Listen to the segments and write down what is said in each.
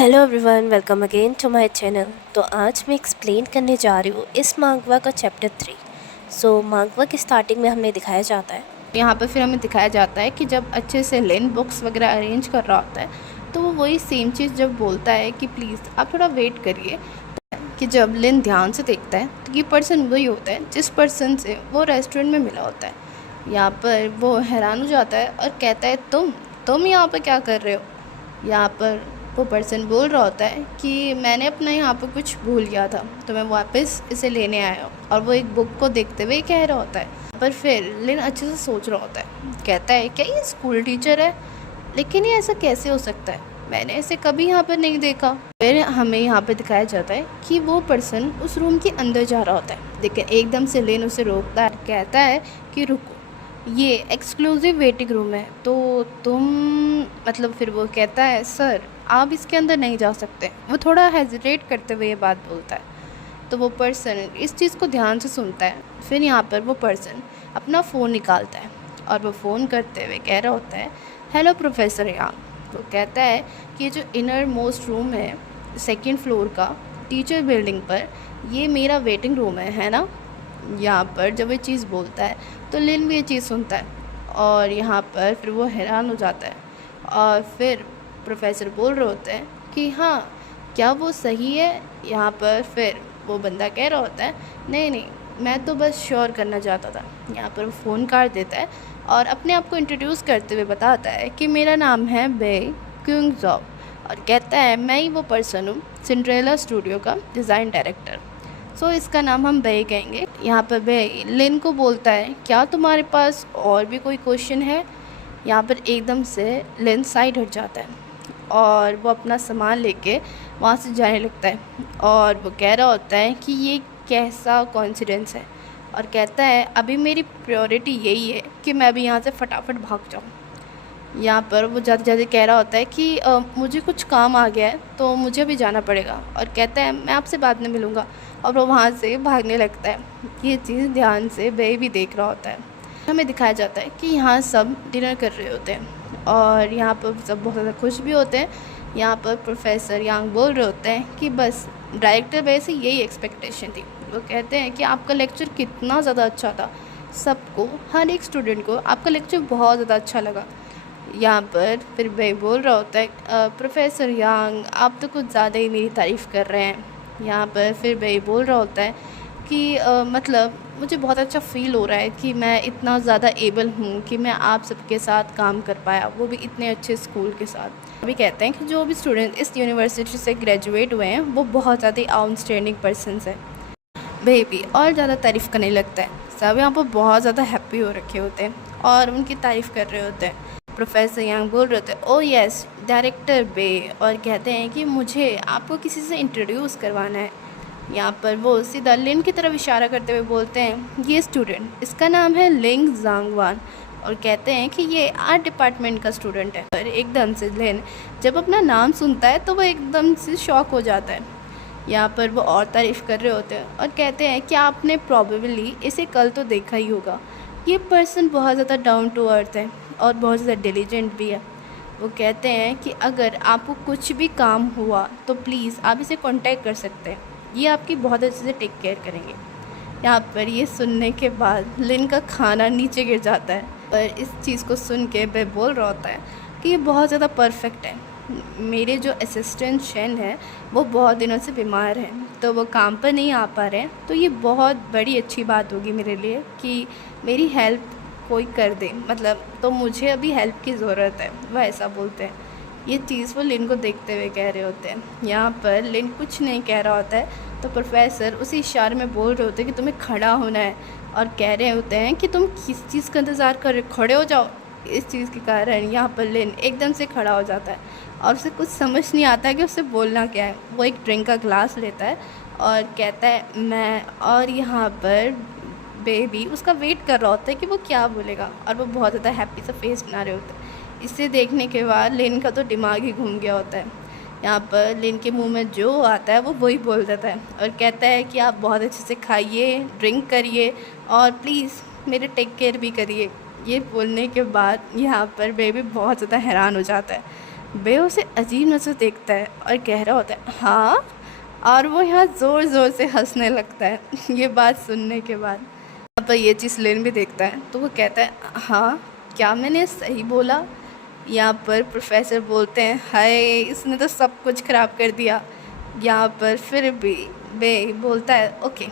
Hello everyone, welcome again to my channel. तो आज मैं एक्सप्लेन करने जा रही हूँ इस मांगवा का चैप्टर 3। मांगवा की स्टार्टिंग में हमें दिखाया जाता है, यहाँ पर फिर हमें दिखाया जाता है कि जब अच्छे से लेन बुक्स वगैरह अरेंज कर रहा होता है तो वो वही सेम चीज़ जब बोलता है कि प्लीज़ आप थोड़ा वेट करिए, कि जब लिन ध्यान से देखता है तो ये पर्सन वही होता है जिस पर्सन से वो रेस्टोरेंट में मिला होता है। यहाँ पर वो हैरान हो जाता है और कहता है तुम यहाँ पर क्या कर रहे हो। यहाँ पर वो पर्सन बोल रहा होता है कि मैंने अपना यहाँ पर कुछ भूल गया था तो मैं वापस इसे लेने आया हूँ, और वो एक बुक को देखते हुए कह रहा होता है। पर फिर लिन अच्छे से सोच रहा होता है, कहता है क्या ये स्कूल टीचर है, लेकिन ये ऐसा कैसे हो सकता है, मैंने इसे कभी यहाँ पर नहीं देखा। फिर हमें यहाँ पे दिखाया जाता है कि वो पर्सन उस रूम के अंदर जा रहा होता है, लेकिन एकदम से लिन उसे रोकता है, कहता है कि रुको, ये एक्सक्लूसिव वेटिंग रूम है तो तुम मतलब फिर वो कहता है सर आप इसके अंदर नहीं जा सकते। वो थोड़ा हेजिटेट करते हुए ये बात बोलता है, तो वो पर्सन इस चीज़ को ध्यान से सुनता है। फिर यहाँ पर वो पर्सन अपना फ़ोन निकालता है और वो फ़ोन करते हुए कह रहा होता है हेलो प्रोफेसर यांग। वो कहता है कि ये जो इनर मोस्ट रूम है 2nd फ्लोर का टीचर बिल्डिंग पर, ये मेरा वेटिंग रूम है ना। यहाँ पर जब ये चीज़ बोलता है तो लिन भी ये चीज़ सुनता है और यहाँ पर फिर वो हैरान हो जाता है। और फिर प्रोफेसर बोल रहे होते हैं कि हाँ क्या वो सही है। यहाँ पर फिर वो बंदा कह रहा होता है नहीं नहीं, मैं तो बस श्योर करना चाहता था। यहाँ पर वो फ़ोन काट देता है और अपने आप को इंट्रोड्यूस करते हुए बताता है कि मेरा नाम है बे क्यूंगजॉब, और कहता है मैं ही वो पर्सन हूँ सिंड्रेला स्टूडियो का डिज़ाइन डायरेक्टर। इसका नाम हम बे कहेंगे। यहाँ पर बे लिन को बोलता है क्या तुम्हारे पास और भी कोई क्वेश्चन है। यहाँ पर एकदम से लिन साइड हट जाता है और वो अपना सामान लेके वहाँ से जाने लगता है, और वो कह रहा होता है कि ये कैसा कॉन्सिडेंस है, और कहता है अभी मेरी प्रायोरिटी यही है कि मैं अभी यहाँ से फटाफट भाग जाऊँ। यहाँ पर वो जाते जाते कह रहा होता है कि मुझे कुछ काम आ गया है तो मुझे भी जाना पड़ेगा, और कहता है मैं आपसे बाद में मिलूँगा, और वो वहाँ से भागने लगता है। ये चीज़ ध्यान से बे भी देख रहा होता है। हमें दिखाया जाता है कि यहाँ सब डिनर कर रहे होते हैं और यहाँ पर सब बहुत ज़्यादा खुश भी होते हैं। यहाँ पर प्रोफेसर यांग बोल रहे होते हैं कि बस डायरेक्टर बे से यही एक्सपेक्टेशन थी। वो कहते हैं कि आपका लेक्चर कितना ज़्यादा अच्छा था, सबको हर एक स्टूडेंट को आपका लेक्चर बहुत ज़्यादा अच्छा लगा। यहाँ पर फिर बे बोल रहा होता है प्रोफेसर यांग आप तो कुछ ज़्यादा ही मेरी तारीफ़ कर रहे हैं। यहाँ पर फिर बे बोल रहा होता है कि मतलब मुझे बहुत अच्छा फ़ील हो रहा है कि मैं इतना ज़्यादा एबल हूँ कि मैं आप सबके साथ काम कर पाया, वो भी इतने अच्छे स्कूल के साथ। अभी कहते हैं कि जो भी स्टूडेंट इस यूनिवर्सिटी से ग्रेजुएट हुए हैं वो बहुत ज़्यादा आउटस्टैंडिंग पर्सनस हैं। बे भी और ज़्यादा तारीफ़ करने लगता है। सब यहाँ पर बहुत ज़्यादा हैप्पी हो रखे होते हैं और उनकी तारीफ़ कर रहे होते हैं। प्रोफेसर यांग बोल रहे थे ओ यस डायरेक्टर बे, और कहते हैं कि मुझे आपको किसी से इंट्रोड्यूस करवाना है। यहाँ पर वो सीधा लिन की तरफ इशारा करते हुए बोलते हैं ये स्टूडेंट इसका नाम है लिंग जांगवान, और कहते हैं कि ये आर्ट डिपार्टमेंट का स्टूडेंट है। पर एकदम से लिन जब अपना नाम सुनता है तो वो एकदम से शॉक हो जाता है। यहाँ पर वो और तारीफ़ कर रहे होते हैं और कहते हैं कि आपने प्रॉबेबली इसे कल तो देखा ही होगा, ये पर्सन बहुत ज़्यादा डाउन टू अर्थ है और बहुत ज़्यादा डिलीजेंट भी है। वो कहते हैं कि अगर आपको कुछ भी काम हुआ तो प्लीज़ आप इसे कांटेक्ट कर सकते हैं, ये आपकी बहुत अच्छे से टेक केयर करेंगे। यहाँ पर ये सुनने के बाद लिन का खाना नीचे गिर जाता है, पर इस चीज़ को सुन के बे बोल रहा होता है कि ये बहुत ज़्यादा परफेक्ट है। मेरे जो असिस्टेंट शेन है वो बहुत दिनों से बीमार हैं तो वो काम पर नहीं आ पा रहे हैं, तो ये बहुत बड़ी अच्छी बात होगी मेरे लिए कि मेरी हेल्प कोई कर दे, मतलब तो मुझे अभी हेल्प की ज़रूरत है, वह ऐसा बोलते हैं। ये चीज़ वो लिन को देखते हुए कह रहे होते हैं। यहाँ पर लिन कुछ नहीं कह रहा होता है तो प्रोफेसर उसी इशारे में बोल रहे होते हैं कि तुम्हें खड़ा होना है, और कह रहे होते हैं कि तुम किस चीज़ का इंतज़ार कर रहे, खड़े हो जाओ। इस चीज़ के कारण यहाँ पर लिन एकदम से खड़ा हो जाता है और उसे कुछ समझ नहीं आता है कि उसे बोलना क्या है। वो एक ड्रिंक का ग्लास लेता है और कहता है मैं, और यहाँ पर बेबी उसका वेट कर रहा होता है कि वो क्या बोलेगा, और वो बहुत ज़्यादा हैप्पी सा फेस बना रहे होते हैं। इसे देखने के बाद लिन का तो दिमाग ही घूम गया होता है। यहाँ पर लिन के मुंह में जो आता है वो वही बोल देता है और कहता है कि आप बहुत अच्छे से खाइए, ड्रिंक करिए और प्लीज़ मेरे टेक केयर भी करिए। ये बोलने के बाद यहाँ पर बेबी बहुत ज़्यादा हैरान हो जाता है। बे उसे अजीब नज़र देखता है और कह रहा होता है हाँ, और वो यहाँ ज़ोर ज़ोर से हंसने लगता है ये बात सुनने के बाद। यहाँ पर ये चीज़ लिन भी देखता है तो वो कहता है हाँ, क्या मैंने सही बोला? यहाँ पर प्रोफेसर बोलते हैं हाय, इसने तो सब कुछ ख़राब कर दिया। यहाँ पर फिर भी बे बोलता है ओके।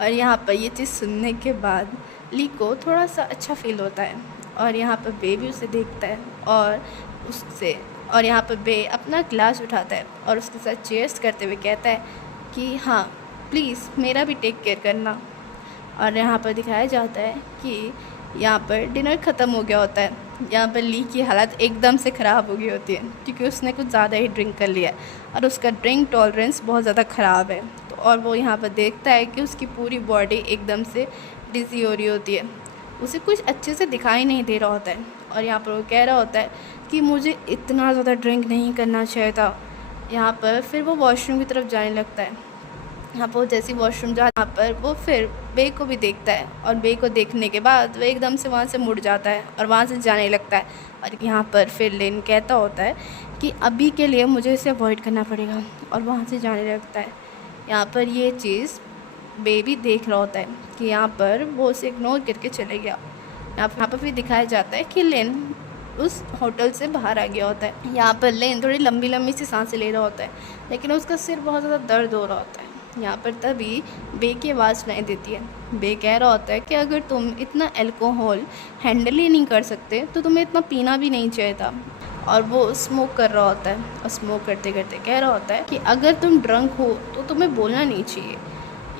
और यहाँ पर ये चीज़ सुनने के बाद ली को थोड़ा सा अच्छा फील होता है और यहाँ पर बे भी उसे देखता है और उससे और यहाँ पर बे अपना ग्लास उठाता है और उसके साथ चीयर्स करते हुए कहता है कि हाँ प्लीज़ मेरा भी टेक केयर करना। और यहाँ पर दिखाया जाता है कि यहाँ पर डिनर ख़त्म हो गया होता है। यहाँ पर ली की हालत एकदम से ख़राब हो गई होती है क्योंकि उसने कुछ ज़्यादा ही ड्रिंक कर लिया है और उसका ड्रिंक टॉलरेंस बहुत ज़्यादा ख़राब है। तो और वो यहाँ पर देखता है कि उसकी पूरी बॉडी एकदम से डिज़ी हो रही होती है, उसे कुछ अच्छे से दिखाई नहीं दे रहा होता है। और यहाँ पर वो कह रहा होता है कि मुझे इतना ज़्यादा ड्रिंक नहीं करना चाहिए था। यहाँ पर फिर वो वॉशरूम की तरफ जाने लगता है। यहाँ पर जैसे वॉशरूम जा यहाँ पर वो फिर बे को भी देखता है और बे को देखने के बाद वो एकदम से वहाँ से मुड़ जाता है और वहाँ से जाने लगता है। और यहाँ पर फिर लेन कहता होता है कि अभी के लिए मुझे इसे अवॉइड करना पड़ेगा और वहाँ से जाने लगता है। यहाँ पर ये चीज़ बे भी देख रहा होता है कि यहाँ पर वो उसे इग्नोर करके चले गया। यहाँ पर फिर दिखाया जाता है कि लेन उस होटल से बाहर आ गया होता है। यहाँ पर लेन थोड़ी लंबी लंबी सी सांसें ले रहा होता है लेकिन उसका सिर बहुत ज़्यादा दर्द हो रहा होता है। यहाँ पर तभी बे की आवाज़ सुनाई देती है। बे कह रहा होता है कि अगर तुम इतना अल्कोहल हैंडल ही नहीं कर सकते तो तुम्हें इतना पीना भी नहीं चाहिए था। और वो स्मोक कर रहा होता है और स्मोक करते करते कह रहा होता है कि अगर तुम ड्रंक हो तो तुम्हें बोलना नहीं चाहिए।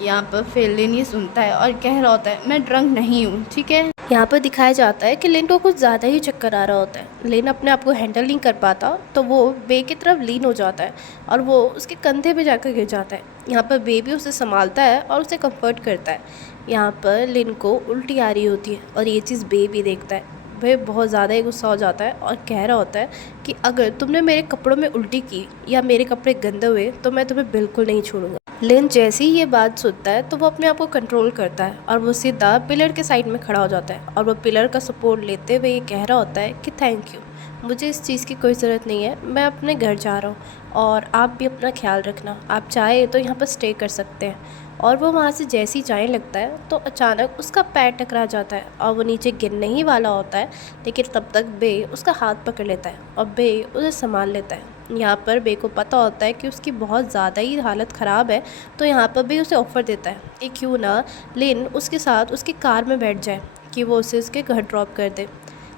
यहाँ पर फिर लिन ये सुनता है और कह रहा होता है मैं ड्रंक नहीं हूँ, ठीक है। यहाँ पर दिखाया जाता है कि लिन को कुछ ज़्यादा ही चक्कर आ रहा होता है। लिन अपने आप को हैंडल नहीं कर पाता तो वो बे की तरफ लीन हो जाता है और वो उसके कंधे पे जाकर गिर जाता है। यहाँ पर बे भी उसे संभालता है और उसे कंफर्ट करता है। यहाँ पर लिन को उल्टी आ रही होती है और ये चीज़ बे भी देखता है। वह बहुत ज़्यादा ही गुस्सा हो जाता है और कह रहा होता है कि अगर तुमने मेरे कपड़ों में उल्टी की या मेरे कपड़े गंदे हुए तो मैं तुम्हें बिल्कुल नहीं छोड़ूंगा। लिन जैसे ही ये बात सुनता है तो वो अपने आप को कंट्रोल करता है और वो सीधा पिलर के साइड में खड़ा हो जाता है और वो पिलर का सपोर्ट लेते हुए ये कह रहा होता है कि थैंक यू, मुझे इस चीज़ की कोई ज़रूरत नहीं है, मैं अपने घर जा रहा हूँ और आप भी अपना ख्याल रखना, आप चाहे तो यहाँ पर स्टे कर सकते हैं। और वो वहाँ से जैसे ही जाने लगता है तो अचानक उसका पैर टकरा जाता है और वो नीचे गिरने ही वाला होता है लेकिन तब तक बे उसका हाथ पकड़ लेता है और बे उसे संभाल लेता है। यहाँ पर बे को पता होता है कि उसकी बहुत ज़्यादा ही हालत ख़राब है तो यहाँ पर बे उसे ऑफ़र देता है कि क्यों ना लिन उसके साथ उसकी कार में बैठ जाए कि वो उसे उसके घर ड्रॉप कर दे।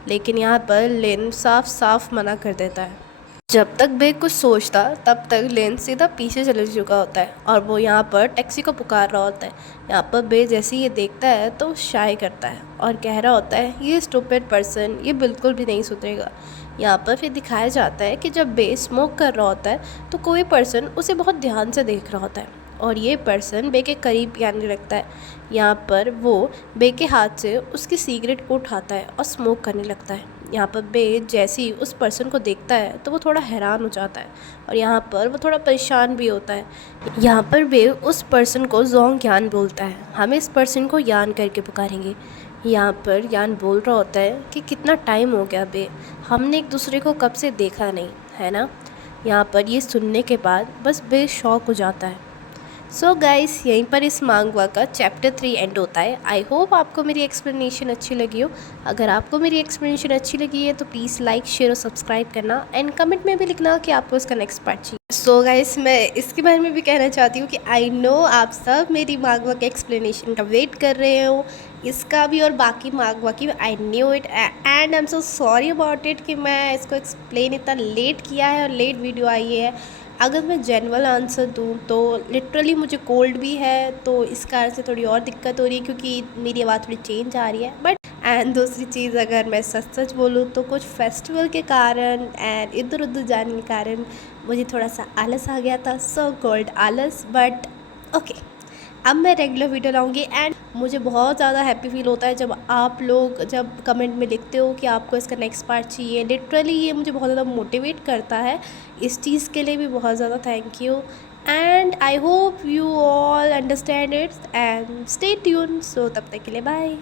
लेकिन यहाँ पर लिन साफ साफ मना कर देता है। जब तक बे कुछ सोचता तब तक लेन सीधा पीछे चले चुका होता है और वो यहाँ पर टैक्सी को पुकार रहा होता है। यहाँ पर बे जैसे ये देखता है तो शाय करता है और कह रहा होता है ये स्टूपिड पर्सन ये बिल्कुल भी नहीं सुधरेगा। यहाँ पर फिर दिखाया जाता है कि जब बे स्मोक कर रहा होता है तो कोई पर्सन उसे बहुत ध्यान से देख रहा होता है और ये पर्सन बे के करीब आने लगता है। यहाँ पर वो बे के हाथ से उसकी सिगरेट को उठाता है और स्मोक करने लगता है। यहाँ पर बे जैसे ही उस पर्सन को देखता है तो वो थोड़ा हैरान हो जाता है और यहाँ पर वो थोड़ा परेशान भी होता है। यहाँ पर बे उस पर्सन को जोंग यान बोलता है, हमें इस पर्सन को यान करके पुकारेंगे। यहाँ पर यान बोल रहा होता है कि कितना टाइम हो गया बे, हमने एक दूसरे को कब से देखा नहीं है ना। यहाँ पर ये सुनने के बाद बस बे शॉक हो जाता है। सो गाइस यहीं पर इस मांगवा का चैप्टर 3 एंड होता है। आई होप आपको मेरी एक्सप्लेनेशन अच्छी लगी हो। अगर आपको मेरी एक्सप्लेनेशन अच्छी लगी है तो प्लीज़ लाइक शेयर और सब्सक्राइब करना एंड कमेंट में भी लिखना कि आपको इसका नेक्स्ट पार्ट चाहिए। सो गाइस मैं इसके बारे में भी कहना चाहती हूँ कि आई नो आप सब मेरी मांगवा के एक्सप्लेनेशन का वेट कर रहे हो, इसका भी और बाकी मांगवा की। I knew it and I am so sorry about it कि मैं इसको एक्सप्लेन इतना लेट किया है और लेट वीडियो आई है। अगर मैं जेन्युइन आंसर दूँ तो लिटरली मुझे कोल्ड भी है तो इस कारण से थोड़ी और दिक्कत हो रही है क्योंकि मेरी आवाज़ थोड़ी चेंज आ रही है। बट एंड दूसरी चीज़ अगर मैं सच सच बोलूँ तो कुछ फेस्टिवल के कारण एंड इधर उधर जाने के कारण मुझे थोड़ा सा आलस आ गया था, सो कॉल्ड आलस। बट ओके अब मैं रेगुलर वीडियो लाऊंगी एंड मुझे बहुत ज़्यादा हैप्पी फील होता है जब आप लोग जब कमेंट में लिखते हो कि आपको इसका नेक्स्ट पार्ट चाहिए। लिटरली ये मुझे बहुत ज़्यादा मोटिवेट करता है, इस चीज़ के लिए भी बहुत ज़्यादा thank you and I hope you all understand it and stay tune. So तब तक के लिए बाय।